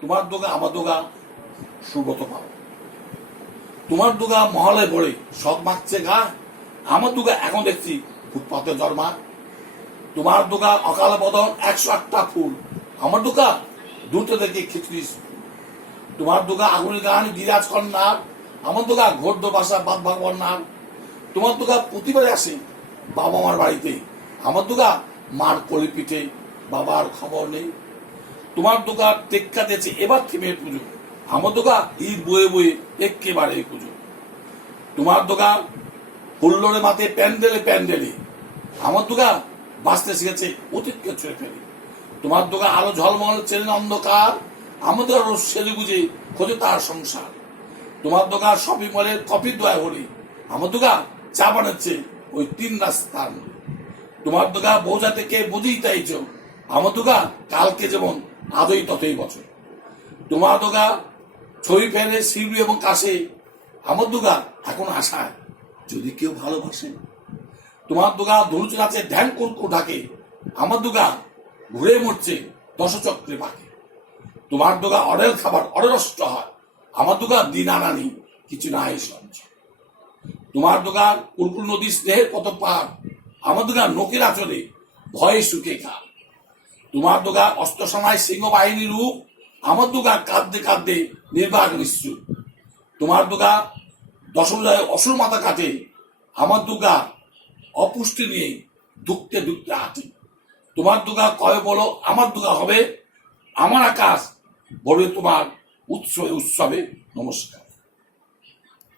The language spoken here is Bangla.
তোমার দুগা আমার দুগা সুব্রত পাও। তোমার দুগা মহলে ভরে সব মাখছে গা, আমার দুগা এখন দেখছি ফুটপাতে জন্মা। তোমার দুগা অকাল বদন 108টা ফুল, আমার দুগা দুটো দেখি খিচড়ি। তোমার দুগা আগুনের গান গিরাজ কন্যার, আমার দুগা ঘোড় বাসা বাদ ভাগবন্যার। তোমার দুগা প্রতিবারে আসে বাবা মার বাড়িতে, আমার দুগা মার কলি পিঠে বাবার খবর নেই। তোমার দুগা টেক্কা দিয়েছে এবার থিমের পুজো, আমার দুগা ঈদ বয়ে বয়ে একেবারে পুজো। তোমার দুগা হুল্লোড়ে মাতে প্যান্ডেলে প্যান্ডেলে, আমার দুগা বাঁচতে শিখেছে অতীতকে ছুঁয়ে ফেলে। তোমার দুগা আলো ঝলমল চেনে অন্ধকার, আমার দুগা রোজ সেজে গুজে খোঁজে তার সংসার। তোমার দোকান শপিং মলের কফি দোয়া হলে, আমার দোকান চা বানাচ্ছে ওই 3 রাস্তার। তোমার দোকান বোঝা থেকে বুঝেই চাইছ, আমার দোকান কালকে যেমন আদই ততই বছর। তোমার দোকান ছবি ফেলে শিউরি এবং কাশে, আমার দোকান এখন আশায় যদি কেউ ভালোবাসে। তোমার দোকান ধুলুচ নাচে ধ্যান কুরকু ঢাকে, আমার দোকান ঘুরে মরছে দশচক্রে পাকে। তোমার দোকান অডেল খাবার অডেলষ্ট হয়, আমার দোকান দিন আনানি কিছু নাই সঞ্চয়। তোমার দোকান কুলকুল নদী স্নেহের কত পার, আমার দোকান নোকের আচলে ভয়ে সুখে খা। তোমার দোকান অস্ত্রসেনায় সিংহ বাহিনী রূপ, আমার দোকান কাঁদতে কাঁদতে নির্বাক নিশ্চুপ। তোমার দোকান দশমজায় অসুর মাথা কাটে, আমার দোকান অপুষ্টি নিয়ে দুঃখতে দুঃখতে আটে। তোমার দোকান কবে বলো আমার দোকান হবে, আমার আকাশ বলবে তোমার উৎসবে উৎসবে। নমস্কার।